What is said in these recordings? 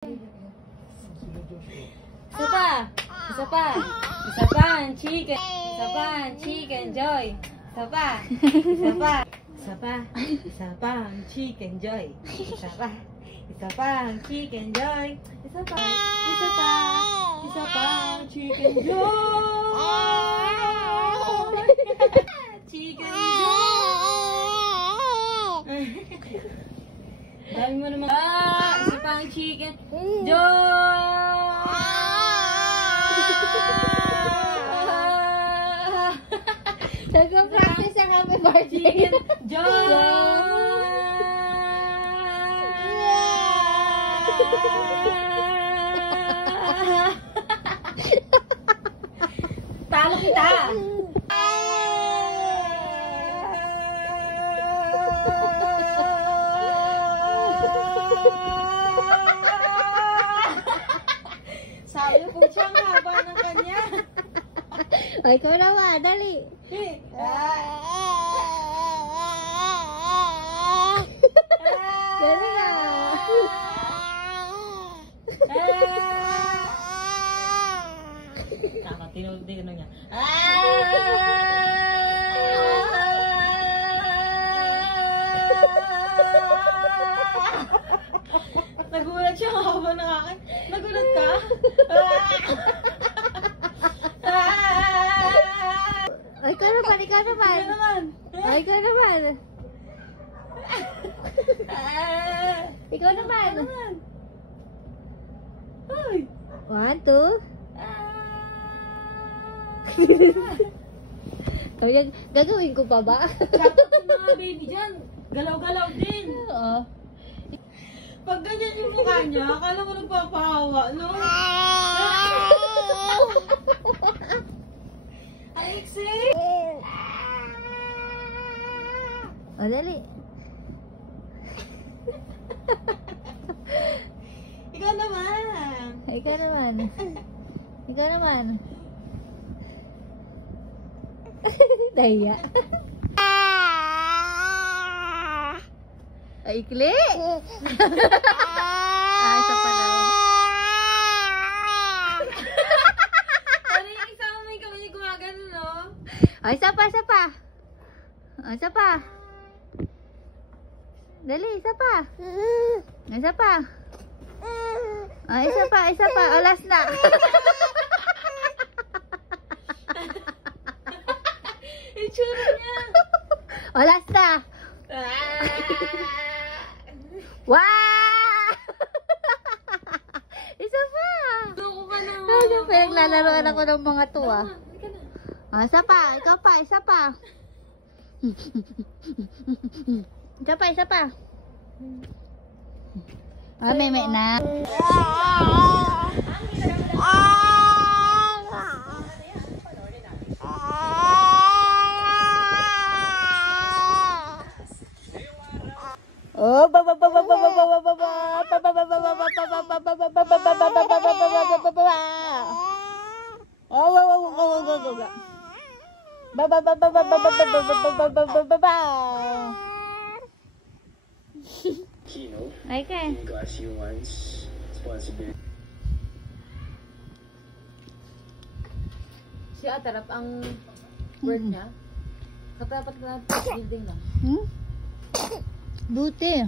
Isa pa. Isa pa. Isa pa ang chicken. Isa pa ang chicken joy. Isa pa. Isa pa. Isa pa. Isa pa ang chicken joy. Isa pa. Isa pa ang chicken joy. Isa pa. Isa pa. Isa pa ang chicken joy. Chicken joy. Dami mo naman. Isa pa ang chicken joy. Nag-practice ang happy birthday. Talo kita. Sabi po siyang haba ng kanya. Ay, ikaw naman, dali. Dali na. Tinulog din niya. Nagulat siya haba ng akin. Nagulat ka? Ay, ikaw naman, ikaw naman. Ikaw naman. Ay, ikaw naman. Ikaw naman. Ay. 1, 2. Gagawin ko pa ba? Dapat yung mga baby dyan, galaw-galaw din. Oo. Pag ganyan yung mukha niya, akala ko nagpapahawa, no? Alexei! O, dali. Ikaw naman. Ikaw naman. Ikaw naman. Daya. Ay, ikli! Ay, isa pa lang. Ano yung isa mo may kamay gumagano, no? Ay, isa pa, isa pa. Ay, isa pa. Dali, isa pa. Isa pa. Ay, isa pa, isa pa. O, last na. Itsura niya. O, last na. Wow! Isa pa. Loko ka na. Ano pa naglalaroan ako ng mga to, ah. Halika na. O, isa pa. Ikaw pa, isa pa. Isa pa, isa pa. Ah, may na. Oh, baba baba baba baba baba baba baba baba baba baba baba. Oh, baba baba baba baba. Keynote. Okay. Glassy Wines sponsored. Si Atarap ang word niya. Katapat na building lang. Buti.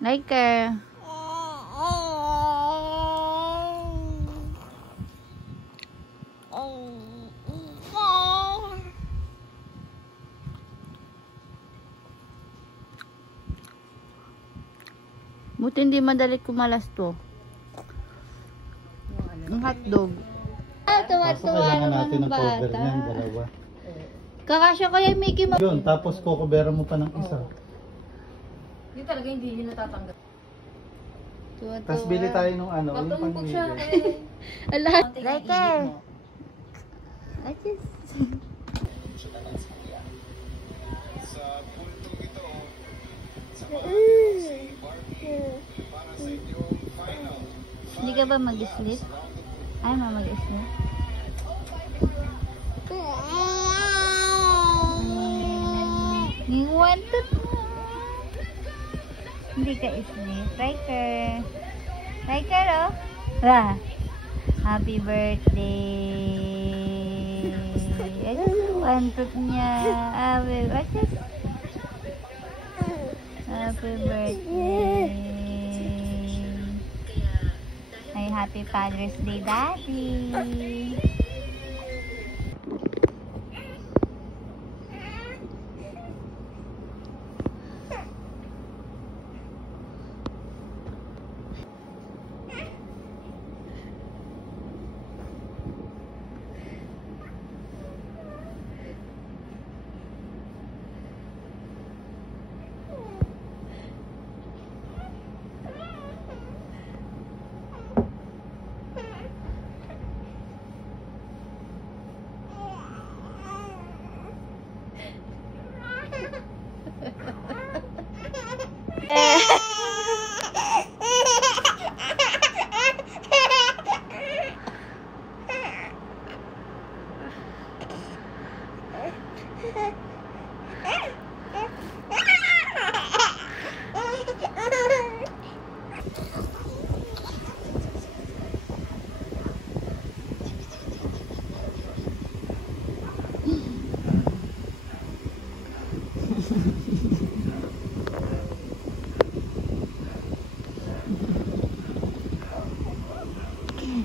Like her. Buti hindi madali kumalas to. Ang hotdog. Kaso kailangan natin ng cover niyan, dalawa. Kakasya kaya Mickey Mouse. Yun, tapos kukuberan mo pa ng isa. Yun talaga hindi niya natatanggap. Tapos bili tayo nung ano, yung Matumpok siya. pamili. Lahat. Like her. I just... Hindi ka ba mag-sleep? Ay, mag-sleep. You want to? Hindi ka sleep. Like her. Ra, happy birthday. Ayun, antok niya. Happy birthday. Ay, happy Father's Day, Daddy.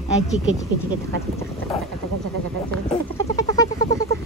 Ah, chika chika chika taka taka taka taka taka taka taka taka taka taka.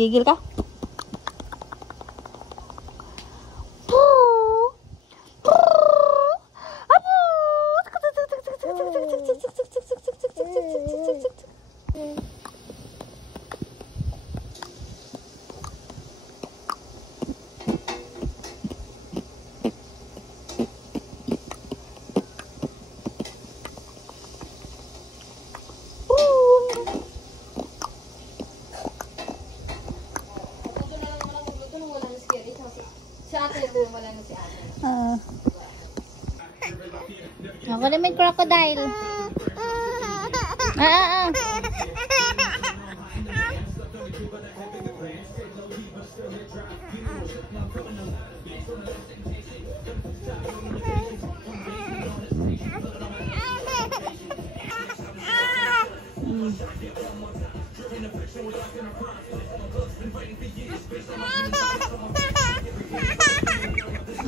Gigil ka? Ako na may crocodile.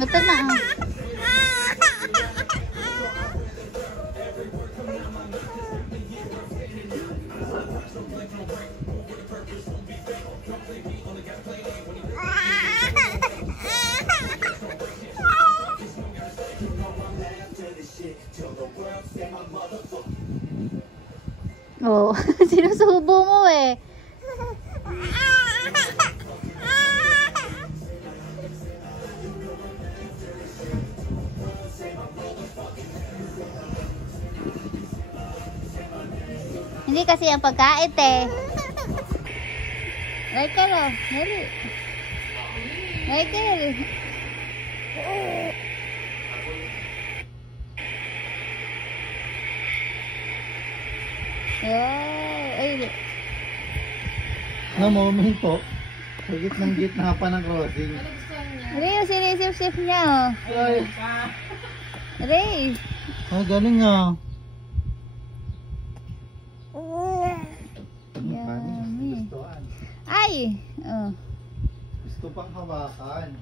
Ito na. Oh, sinusubo mo eh. Hindi kasi ang pagkait eh. Like ka lang. Dali. Like ka lang. Ay. Namomin po. Sa gitna pa ng crossing. Ray, yung sinisip-sip niya oh. Ay. Ray. Ay, galing ah. Yummy. Ay! Oh. Gusto pang hawakan.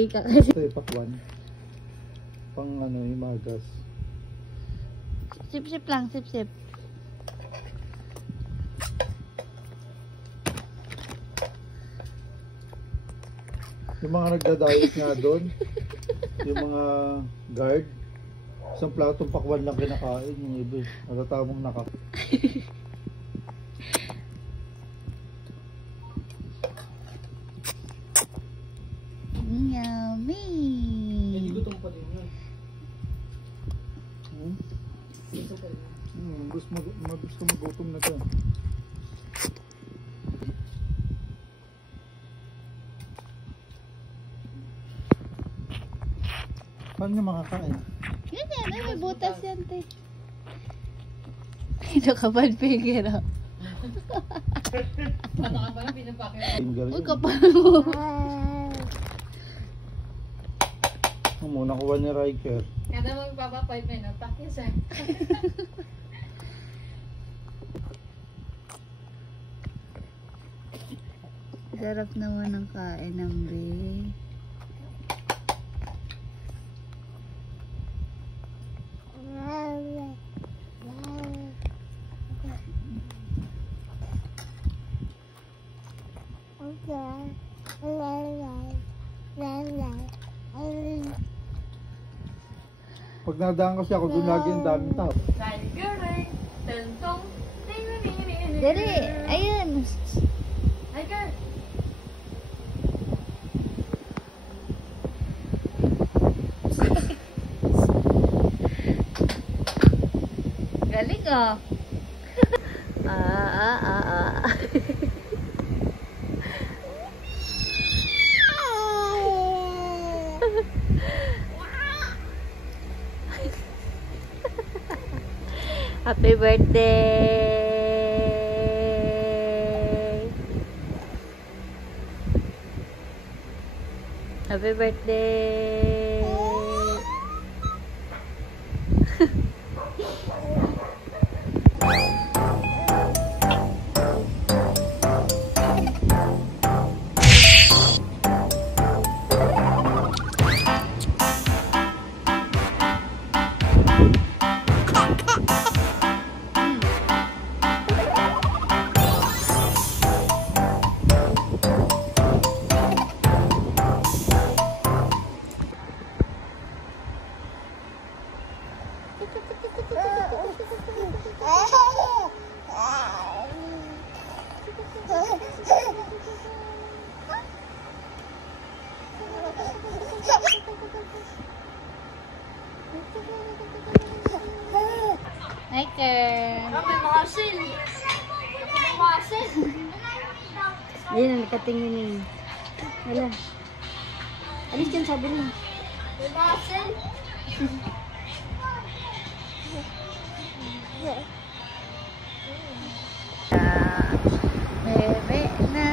Ika kasi. Ito yung pakwan. Pang ano, himagas. Sip-sip lang, sip-sip. Yung mga nagda-diet nga doon, yung mga guard, isang platong pakwan lang kinakain. Yung iba, natatamong naka. Yummy! Gutom pa din yun. Gusto magutom na to. Paano nyo makakain? Yan yan, ay, may butas yan, te. Ito kapal figure, oh. Pataka pa lang, pinapakit. Uy, kapal mo. Muna kuha ni Riker. Kada magpapa 5 minutes, pakis eh. Sarap naman ng kain ng Bey. Pag nadaan kasi ako, doon lagi ang daming tao. Dali, ayun. Ay, girl! Galing, oh. Happy birthday! Happy birthday! Hiker! Ayun, ang nakatingin eh. Wala. Alis dyan, sabi mo. Bebe na.